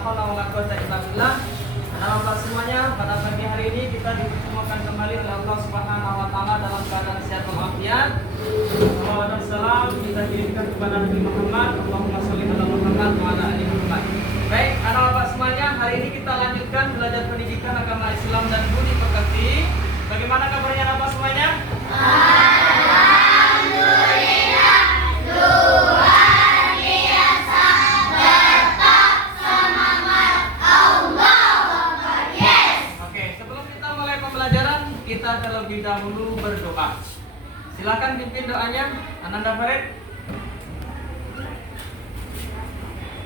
haula wala quwwata illa billah. Anak-anak semuanya, pada pagi hari ini kita dipertemukan kembali oleh Allah Subhanahu wa taala dalam keadaan sehat walafiat. Salawat dan salam kita kirimkan kepada Nabi Muhammad. Allahumma shalli ala Muhammad wa ala ali Muhammad. Baik, anak-anak semuanya, hari ini kita lanjutkan belajar pendidikan agama Islam dan budi pekerti. Bagaimana kabarnya anak-anak semuanya? Alhamdulillah, luar biasa, tetap semangat, Allahu Akbar, yes. Oke, sebelum kita mulai pembelajaran, kita terlebih dahulu berdoa. Silakan pimpin doanya, Ananda Farid.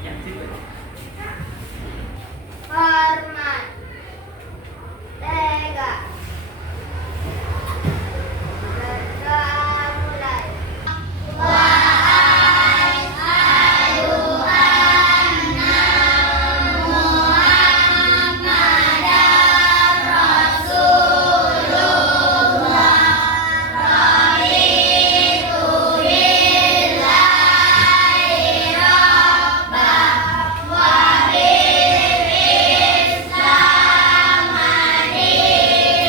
Ya, situ. Hormat, tega, berdoa mulai. Wahai ayuhanna Muhammad Rasulullah, raditu billahi rabbah wa bil Islam madinah wa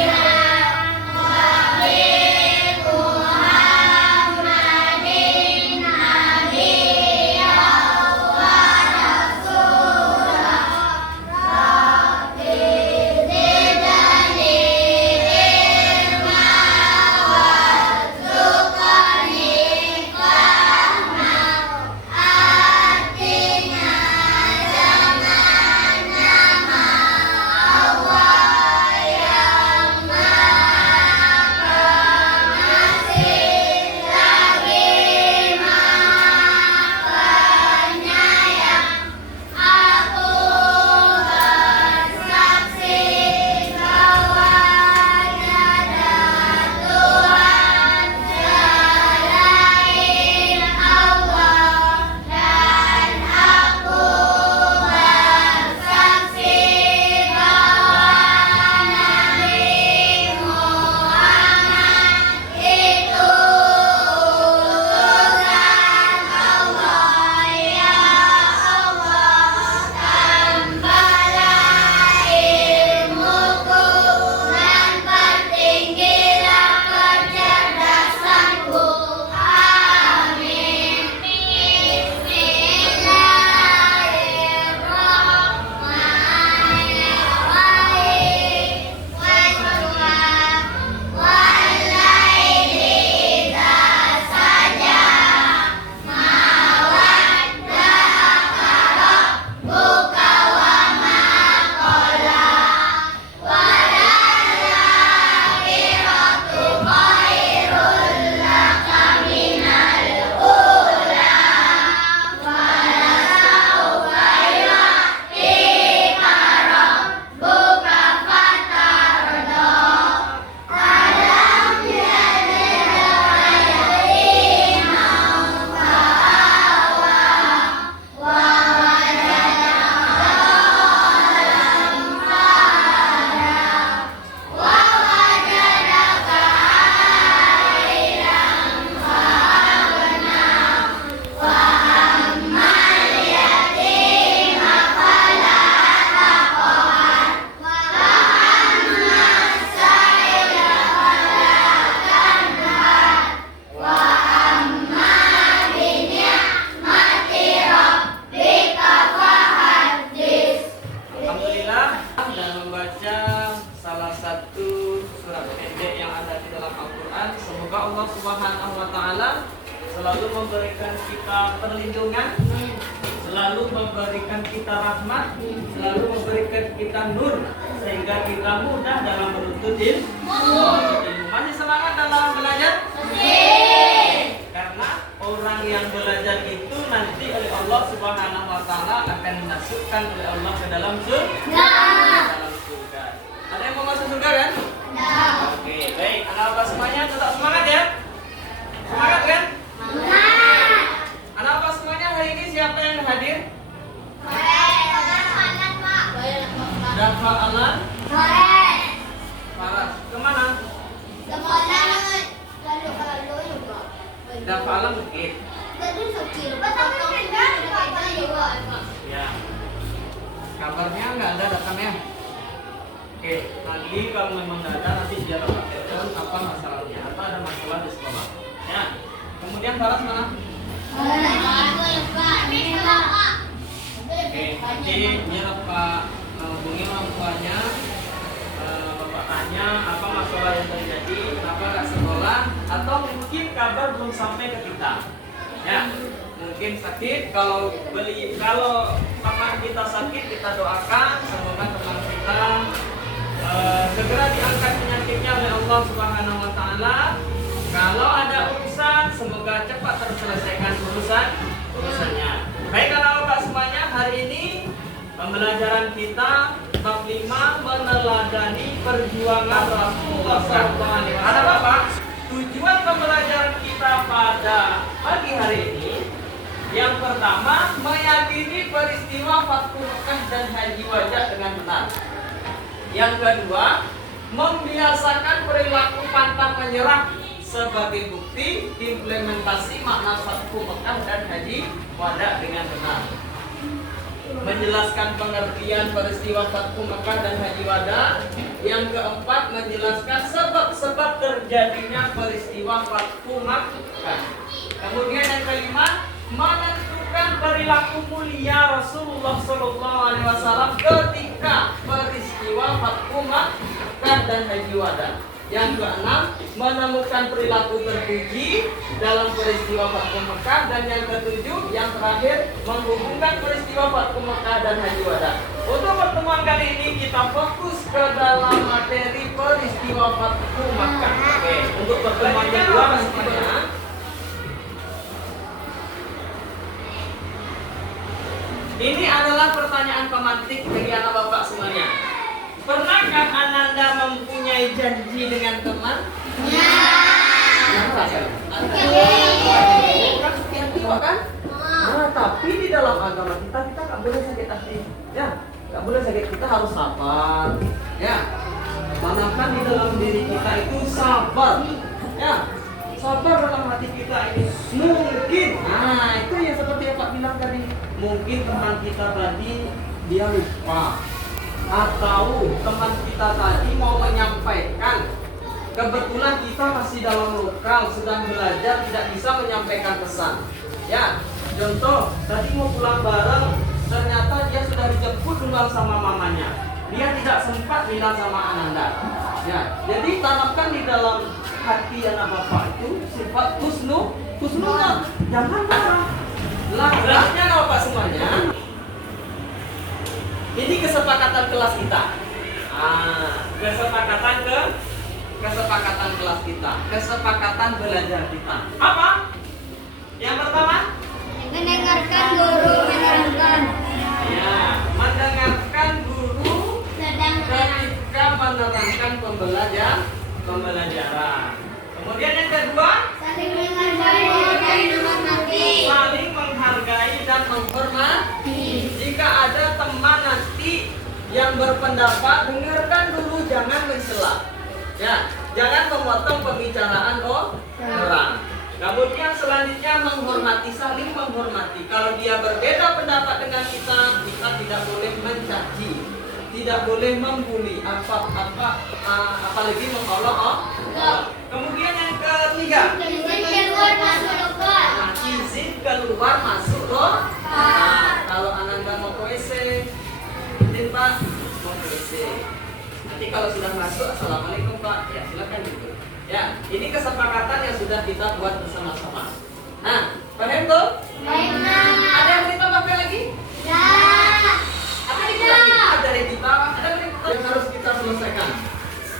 bi Muhammadin nabiyya wa rasulah, rabbi zidni ilma warzuqni fahma. Artinya jangan nama Allah yang Maha Pengasih lagi Maha Penyayang. Aku bersaksi bahwa tiada Tuhan selain Allah, dan aku bersaksi bahwa Nabi Muhammad itu utusan Allah. Ya Allah, tambahlah ilmuku dan pertinggilah kecerdasanku. Amin. Bismillahirrahmanirrahim. Wallaili idza saja, ma wadda'aka rabbuka wa ma qala, walakhiratu khairul laka minal ula, walasawfa yu'tika rabbuka fatarda. Alam yajidka yatiman fa'awa, wa wajadaka dhalan fahada, wa wajadaka ailan fa'agna, wa ammal yatima fala taqhar, wa ammas sa'ila fala tanhar, wa amma bi ni'mati rabbika fahaddits. Alhamdulillah, dan membaca salah satu surat pendek yang ada di dalam Al-Quran. Semoga Allah Subhanahu wa taala selalu memberikan kita perlindungan, selalu memberikan kita rahmat, selalu memberikan kita nur, sehingga kita mudah dalam menuntut ilmu. Masih semangat dalam belajar? Karena orang yang belajar itu nanti oleh Allah Subhanahu wa taala akan dimasukkan oleh Allah ke dalam surga. Ada yang mau masuk surga kan? Oke, baik. Anak-anak semuanya tetap semangat ya. Semangat kan? Anak-anak semuanya hari ini siapa yang hadir? Dafa Alan Paras. Kemana? Dafa Alan Bukit. Ya. Kabarnya nggak ada datangnya. Oke, nanti kalau memang nggak ada nanti biar Bapak telepon apa masalahnya, apa ada masalah di sekolah. Ya. Kemudian Faras mana? Oke, nanti biar Pak hubungi orang tuanya. Bapak tanya apa masalah yang terjadi, kenapa nggak sekolah, atau mungkin kabar belum sampai ke kita. Ya, mungkin sakit. Kalau teman kita sakit, kita doakan semoga teman kita segera diangkat penyakitnya oleh Allah Subhanahu Wa Taala. Kalau ada urusan, semoga cepat terselesaikan urusannya. Baik, Bapak semuanya, hari ini pembelajaran kita bab 5 meneladani perjuangan Rasulullah SAW. Ada Bapak? Tujuan pembelajaran kita pada pagi hari ini yang pertama, meyakini peristiwa Fathu Mekah dan Haji Wada dengan benar. Yang kedua, membiasakan perilaku pantang menyerah sebagai bukti implementasi makna Fathu Mekah dan Haji Wada dengan benar. Menjelaskan pengertian peristiwa Fathu Mekah dan Haji Wada. Yang keempat, menjelaskan sebab-sebab terjadinya peristiwa Fathu Mekah. Kemudian yang kelima, menentukan perilaku mulia Rasulullah SAW ketika peristiwa Fathu Mekah dan Haji Wada. Yang keenam, menemukan perilaku terpuji dalam peristiwa Fathu Mekah. Dan yang ketujuh, yang terakhir, menghubungkan peristiwa Fathu Mekah dan Haji Wada. Untuk pertemuan kali ini kita fokus ke dalam materi peristiwa Fathu Mekah. Oke, untuk pertemuan kedua pastinya ini adalah pertanyaan pemantik bagi anak Bapak semuanya. Pernahkah Ananda mempunyai janji dengan teman? Ya. Kan? Nah, tapi di dalam agama kita nggak boleh sakit hati. Ya, nggak boleh sakit. Kita harus sabar. Ya, tanamkan di dalam diri kita itu sabar. Ya, sabar dalam hati kita ini. Mungkin, nah itu yang seperti yang Pak bilang tadi. Mungkin teman kita tadi dia lupa, atau teman kita tadi mau menyampaikan, kebetulan kita masih dalam lokal sedang belajar, tidak bisa menyampaikan pesan. Ya, contoh tadi mau pulang bareng, ternyata dia sudah dijemput duluan sama mamanya, dia tidak sempat bilang sama Ananda. Ya, jadi tanamkan di dalam hati anak Bapak itu sifat husnuzon, jangan marah. Laki-lakinya Bapak semuanya. Ini kesepakatan kelas kita. Kesepakatan kelas kita, kesepakatan belajar kita. Apa? Yang pertama, Mendengarkan guru menerangkan. ya, mendengarkan guru ketika menerangkan pembelajaran. Kemudian yang kedua, Saling menghargai dan menghormati. saling menghargai dan menghormati. Jika ada teman nanti yang berpendapat, dengarkan dulu, jangan mencela. Ya, jangan memotong pembicaraan orang. Kemudian selanjutnya menghormati, saling menghormati. Kalau dia berbeda pendapat dengan kita tidak boleh mencaci, tidak boleh membuli, apalagi mengolok. Kemudian yang ketiga, Izin keluar masuk lokal. izin keluar masuk kalau Ananda mau ke WC, izin Pak, mau ke WC. Nanti kalau sudah masuk, assalamualaikum Pak, ya silakan gitu. Ya, ini kesepakatan yang sudah kita buat bersama-sama. Nah, paham tuh? Baiklah. Ada yang mau ditambahkan lagi? Ya. Ada dari kita, yang harus kita selesaikan.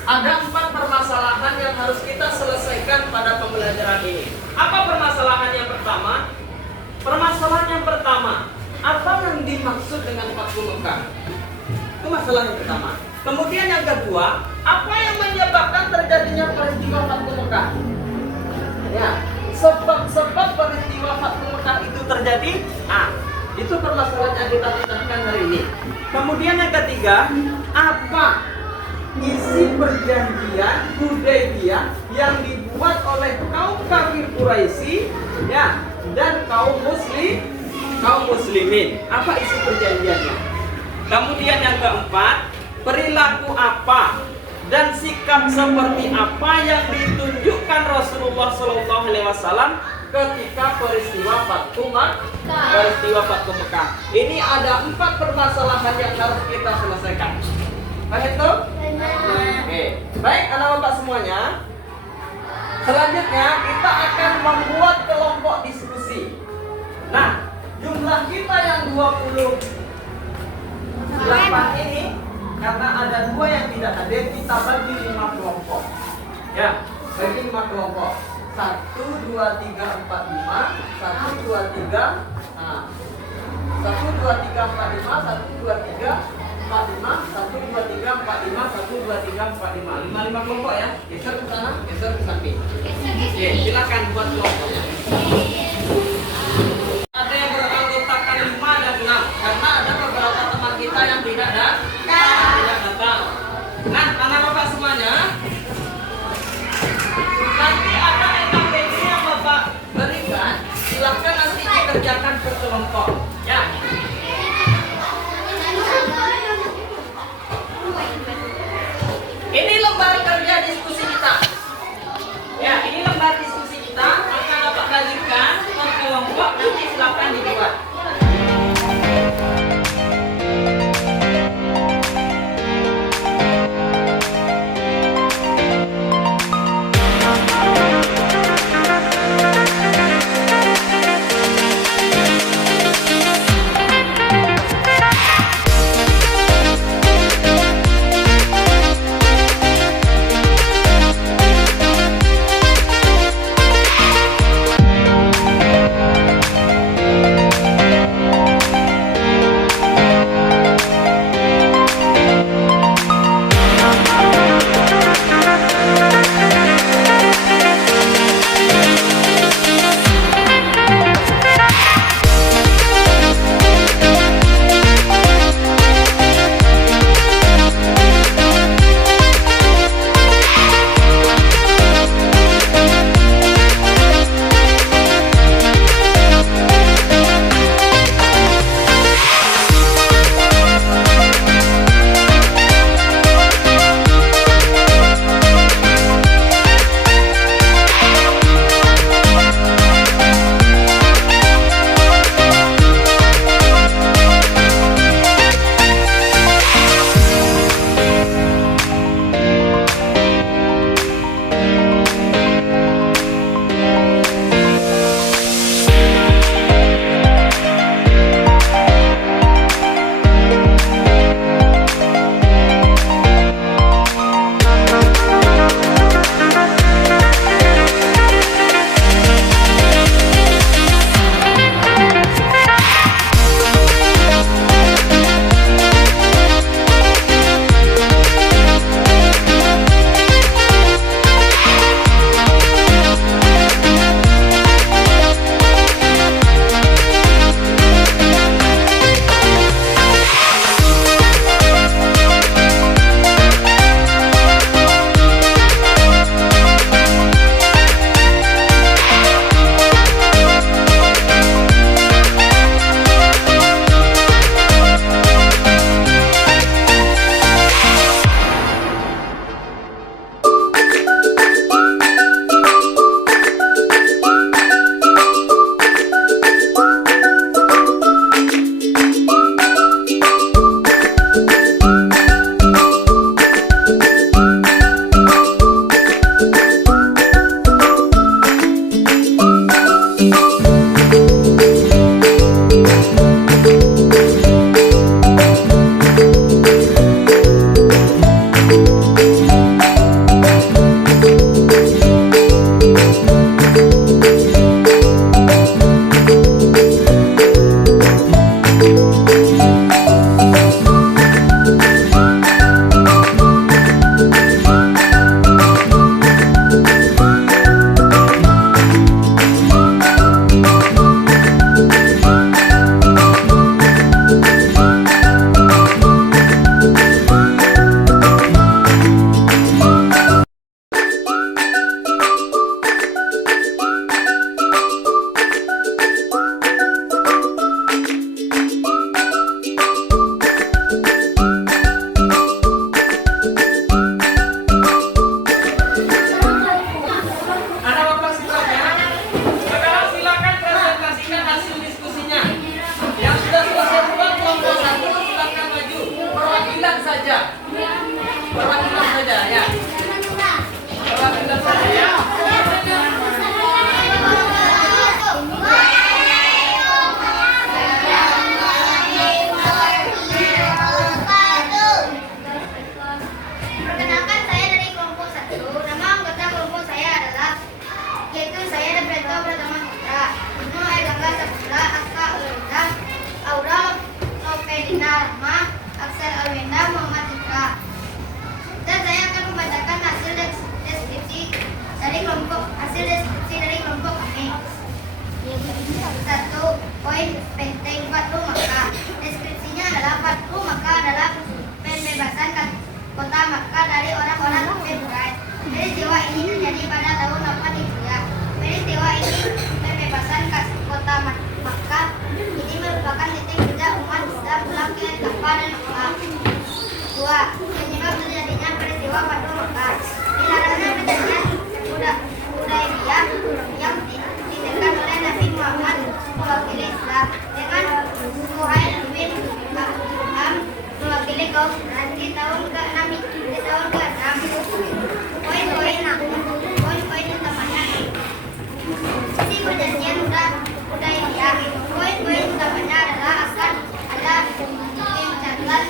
Ada 4 permasalahan yang harus kita selesaikan pada pembelajaran ini. Apa permasalahan yang pertama? Permasalahan yang pertama, apa yang dimaksud dengan Fathu Mekah? Itu masalah yang pertama. Kemudian yang kedua, apa yang menyebabkan terjadinya peristiwa Fathu Mekah? Ya, sebab-sebab peristiwa Fathu Mekah itu terjadi. Itu permasalahan yang kita bicarakan hari ini. Kemudian yang ketiga, apa isi perjanjian Hudaybiyah yang dibuat oleh kaum kafir Quraisy, ya, dan kaum muslimin? Apa isi perjanjiannya? Kemudian yang keempat, perilaku apa dan sikap seperti apa yang ditunjukkan Rasulullah SAW ketika peristiwa Fathu Mekah. Ini ada 4 permasalahan yang harus kita selesaikan. Baik itu? Oke. Baik, anak bapak semuanya. Selanjutnya kita akan membuat kelompok diskusi. Nah, jumlah kita yang 28 ini, karena ada 2 yang tidak hadir, kita bagi 5 kelompok. Ya, bagi 5 kelompok. 1, 2, 3, 4, 5. 1, 2, 3. Nah, 1, 2, 3, 4, 5. 1, 2, 3, 4, 5. 1, 2, 3, 4, 5. 1, 2, 3, 4, 5. 5 kelompok ya. Geser ke sana, geser ke samping. Oke, silakan buat kelompoknya. Ada yang beranggotakan 5 dan 6 karena ada beberapa teman kita yang tidak datang. Nah, anak bapak semuanya, nanti ada NKPD yang bapak berikan, silakan nanti dikerjakan per kelompok. Ya. Ini lembar kerja diskusi kita. Ya, ini lembar diskusi kita akan bapak bagikan saja. Perwakilan saja ya. Perwakilan saja ya. Perkenalkan, saya dari kelompok 1. Nama anggota kelompok saya adalah, yaitu saya Dapreto Pratama Putra, Ibnu Airlangga Saputra, Aska Ulenda, Aura Lovelina Rahma, Aksel Alwenda, Muhammad Citra. Dan saya akan membacakan hasil deskripsi dari kelompok kami. 1. Poin penting Fathu Makkah. Deskripsinya adalah Fathu Makkah adalah pembebasan kota Makkah dari orang-orang kafir Quraisy. Peristiwa ini terjadi pada tahun 8 Hijriah. Peristiwa ini pembebasan kota Makkah ini merupakan titik puncak umat Islam pulang ke Ka'bah dan Makkah. 2. Penyebab terjadinya peristiwa Fathu Makkah. Dilarangnya perjanjian Hudaybiyah yang ditekan oleh Nabi Muhammad mewakili Islam dengan Suhail bin Amr mewakili kaum Quraisy di tahun ke-6. Poin-poin utamanya isi perjanjian Hudaybiyah. Poin-poin utamanya adalah akan ada pencatatan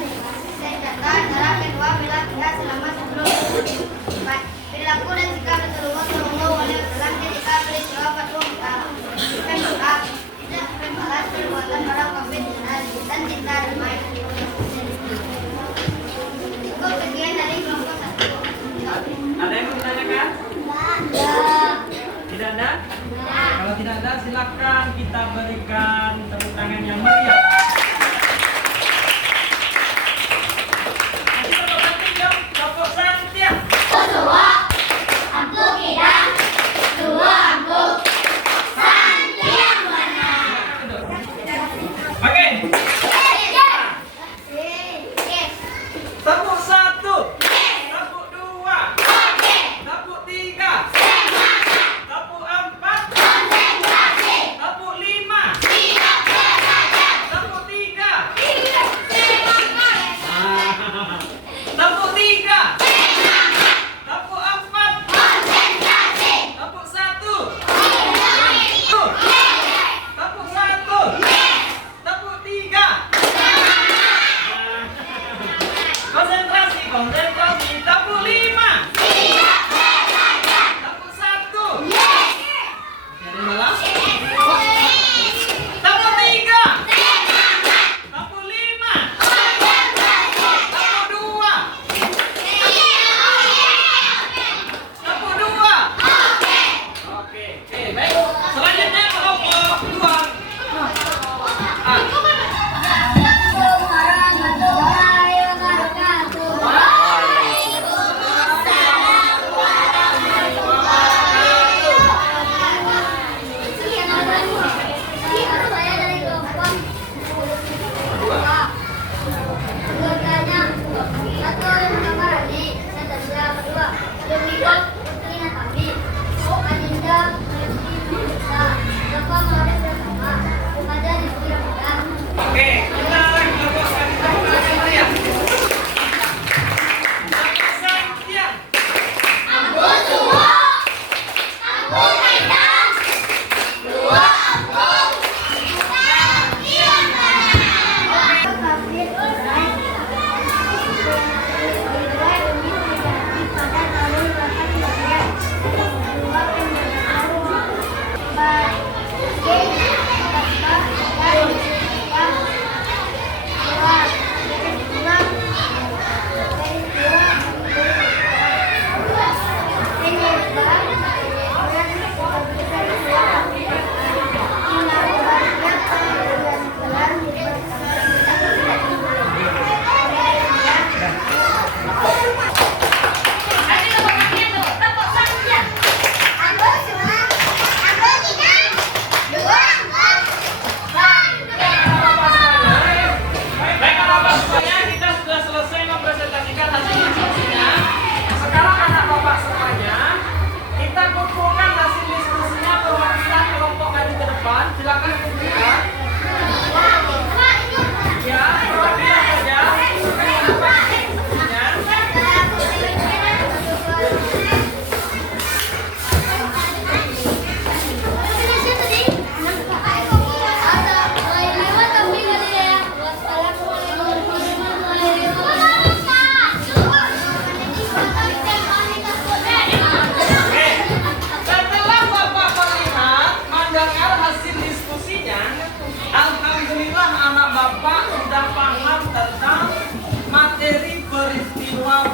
antara kedua belah pihak selama 10 tahun. 4. Perilaku dan sikap Rasulullah SAW ketika peristiwa Fathu Makkah. Tidak membalas perbuatan orang kafir dan cinta damai. Cukup sekian dari kelompok 1. Ada yang mau ditanyakan? Tidak ada? Kalau tidak ada, silakan kita berikan tepuk tangan yang meriah. Nanti berganti dong, kelompok Santia. Oke. Tepuk 1, tepuk 2, tepuk 3, tepuk 4, tepuk 5, tepuk 3, tepuk 3, tepuk 4, tepuk 1, tepuk 1, tepuk 3. Konsentrasi, tepuk 5, tepuk 1. Jadi malah. Tepuk 3, tepuk 5, tepuk 2, tepuk 2. Oke, baik. Selanjutnya kelompok 2. Oke, kita kelompok Santia. Santia. Pada tahun 8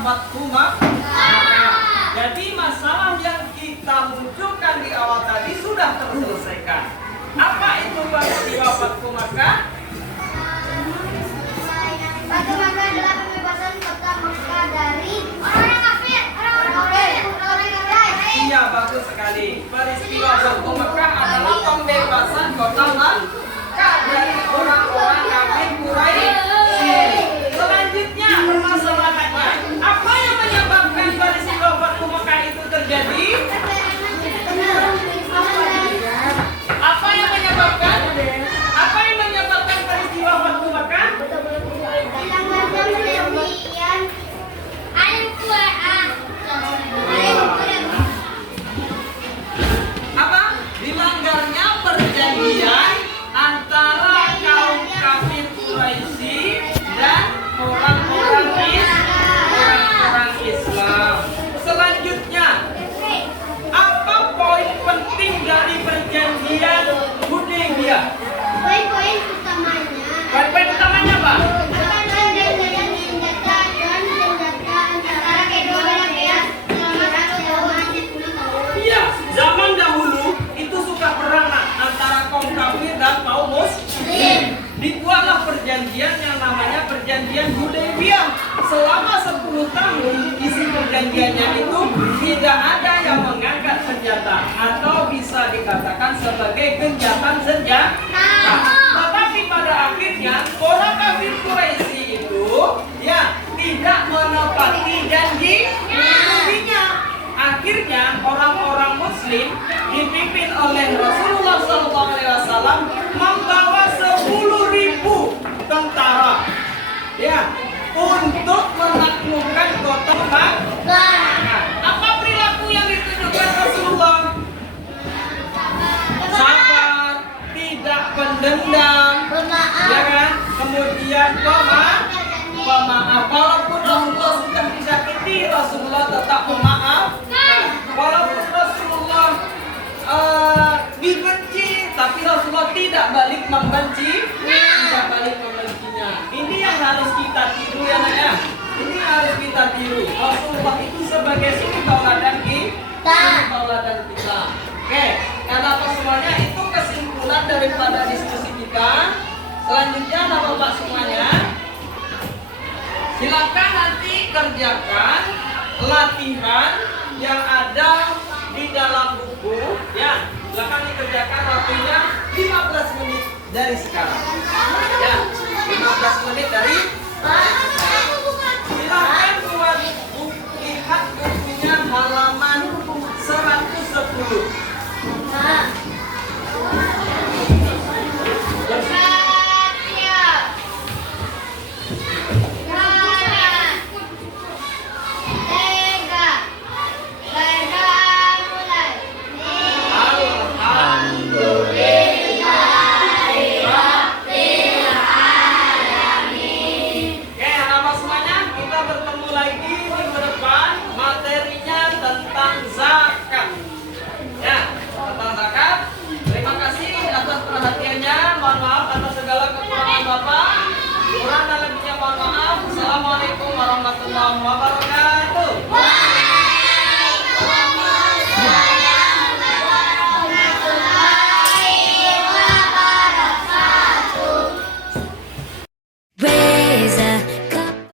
fathu Makkah. Jadi masalah yang kita munculkan di awal tadi sudah terselesaikan. Apa itu peristiwa fathu Makkah? Fathu Makkah adalah pembebasan kota Makkah dari orang kafir, orang kafir. Iya, bagus sekali. Peristiwa fathu Makkah adalah pembebasan kota Makkah dari orang-orang kafir Quraisy. Selanjutnya permasalahannya, apa yang menyebabkan peristiwa fathu Makkah itu terjadi? Apa yang menyebabkan? Apa yang menyebabkan peristiwa fathu Makkah? Apa? Dilanggarnya perjanjian antara kaum kafir Quraisy dan orang-orang Islam. Selanjutnya, apa poin penting dari perjanjian Hudaybiyah? Poin-poin utamanya. Poin utamanya apa? Iya, zaman dahulu itu suka perang antara kaum kafir dan kaum muslim. Dibuatlah perjanjian yang namanya perjanjian Hudaybiyah. Selama 10 tahun isi perjanjiannya itu tidak ada yang mengangkat senjata atau bisa dikatakan sebagai gencatan senjata. Tetapi pada akhirnya orang kafir Quraisy itu ya tidak menepati janjinya. Akhirnya orang-orang Muslim dipimpin oleh Rasulullah SAW membawa 10.000 tentara, ya, untuk menaklukkan kota Makkah. Apa perilaku yang ditunjukkan Rasulullah? Sabar, tidak pendendam, ya kan? Kemudian pemaaf. Walaupun Rasulullah sudah disakiti, Rasulullah tetap memaaf. Walaupun Rasulullah dibenci, tapi Rasulullah tidak balik membenci, tidak balik membencinya. Ini yang harus kita tiru ya nak ya. Ini harus kita tiru. Rasulullah itu sebagai suri tauladan kita. Oke, karena apa semuanya itu kesimpulan daripada diskusi kita. Selanjutnya Bapak semuanya, silakan nanti kerjakan latihan yang ada di dalam buku, ya. Silakan dikerjakan waktunya 15 menit dari sekarang. Ya, 15 menit dari sekarang. Silakan buat lihat bukunya halaman 110. Assalamualaikum warahmatullahi wabarakatuh.